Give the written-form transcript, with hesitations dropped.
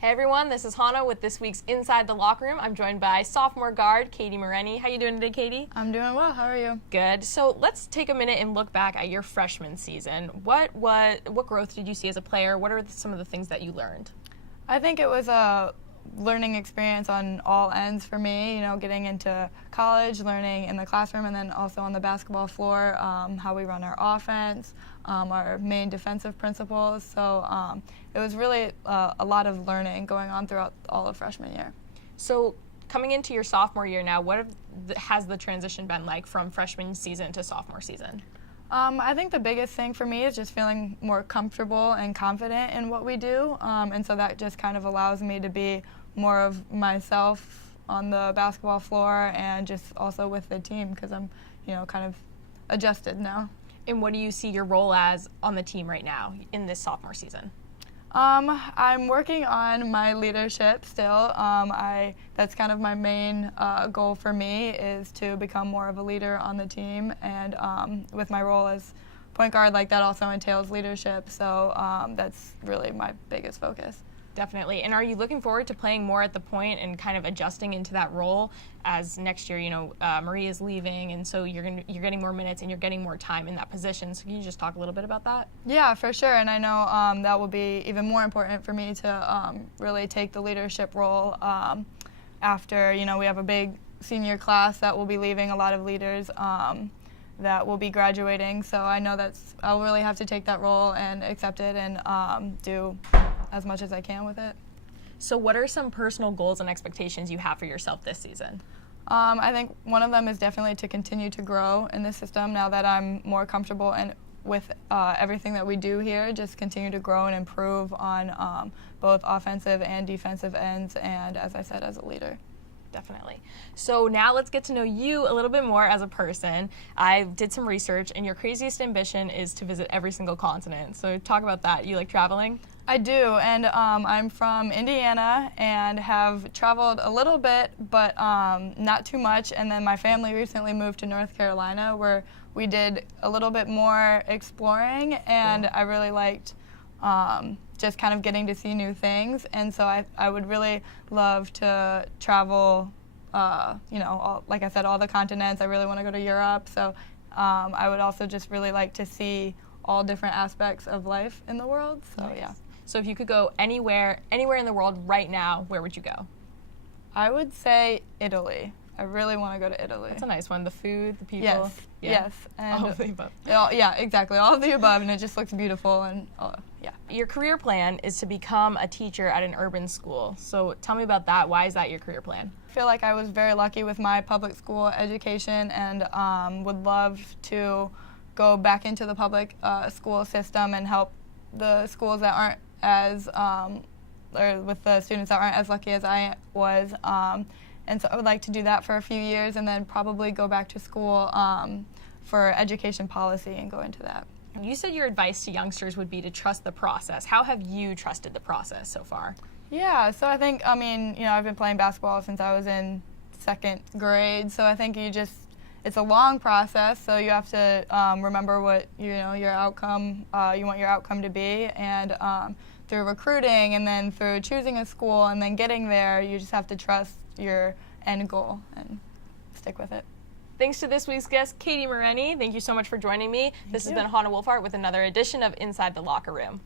Hey everyone, this is Hannah with this week's Inside the Locker Room. I'm joined by sophomore guard Katie Marenyi. How you doing today, Katie? I'm doing well. How are you? Good. So let's take a minute and look back at your freshman season. What growth did you see as a player? What are some of the things that you learned? I think it was a learning experience on all ends for me, getting into college, learning in the classroom, and then also on the basketball floor, how we run our offense, our main defensive principles. So it was really a lot of learning going on throughout all of freshman year. So coming into your sophomore year now, has the transition been like from freshman season to sophomore season? I think the biggest thing for me is just feeling more comfortable and confident in what we do, and so that just kind of allows me to be more of myself on the basketball floor and just also with the team because I'm, kind of adjusted now. And what do you see your role as on the team right now in this sophomore season? I'm working on my leadership still. That's kind of my main goal for me is to become more of a leader on the team, and with my role as point guard, that also entails leadership, so that's really my biggest focus. Definitely. And are you looking forward to playing more at the point and kind of adjusting into that role as next year, Marie is leaving, and so you're getting more minutes and you're getting more time in that position. So can you just talk a little bit about that? Yeah, for sure. And I know that will be even more important for me to really take the leadership role after, we have a big senior class that will be leaving, a lot of leaders that will be graduating. So I know I'll really have to take that role and accept it and do as much as I can with it. So what are some personal goals and expectations you have for yourself this season? I think one of them is definitely to continue to grow in the system now that I'm more comfortable and with everything that we do here, just continue to grow and improve on both offensive and defensive ends, and as I said, as a leader. Definitely. So now let's get to know you a little bit more as a person. I did some research, and your craziest ambition is to visit every single continent. So talk about that. You like traveling? I do, and I'm from Indiana and have traveled a little bit, but not too much. And then my family recently moved to North Carolina, where we did a little bit more exploring, and I really liked just kind of getting to see new things. And so I would really love to travel, like I said, all the continents. I really want to go to Europe. So I would also just really like to see all different aspects of life in the world. So nice. Yeah. So if you could go anywhere in the world right now, where would you go? I would say Italy. I really want to go to Italy. That's a nice one. The food, the people. Yes. Yeah. Yes. And all of the above. Yeah, exactly. All of the above, and it just looks beautiful. And yeah. Your career plan is to become a teacher at an urban school. So tell me about that. Why is that your career plan? I feel like I was very lucky with my public school education, and would love to go back into the public school system and help the schools that aren't as or with the students that aren't as lucky as I was. And so I would like to do that for a few years and then probably go back to school for education policy and go into that. You said your advice to youngsters would be to trust the process. How have you trusted the process so far? Yeah, so I think, I've been playing basketball since I was in second grade, so I think it's a long process, so you have to remember what, your outcome, you want your outcome to be, and through recruiting and then through choosing a school and then getting there, you just have to trust your end goal and stick with it. Thanks to this week's guest, Katie Marenyi. Thank you so much for joining me. This has been Hannah Wohlfahrt with another edition of Inside the Locker Room.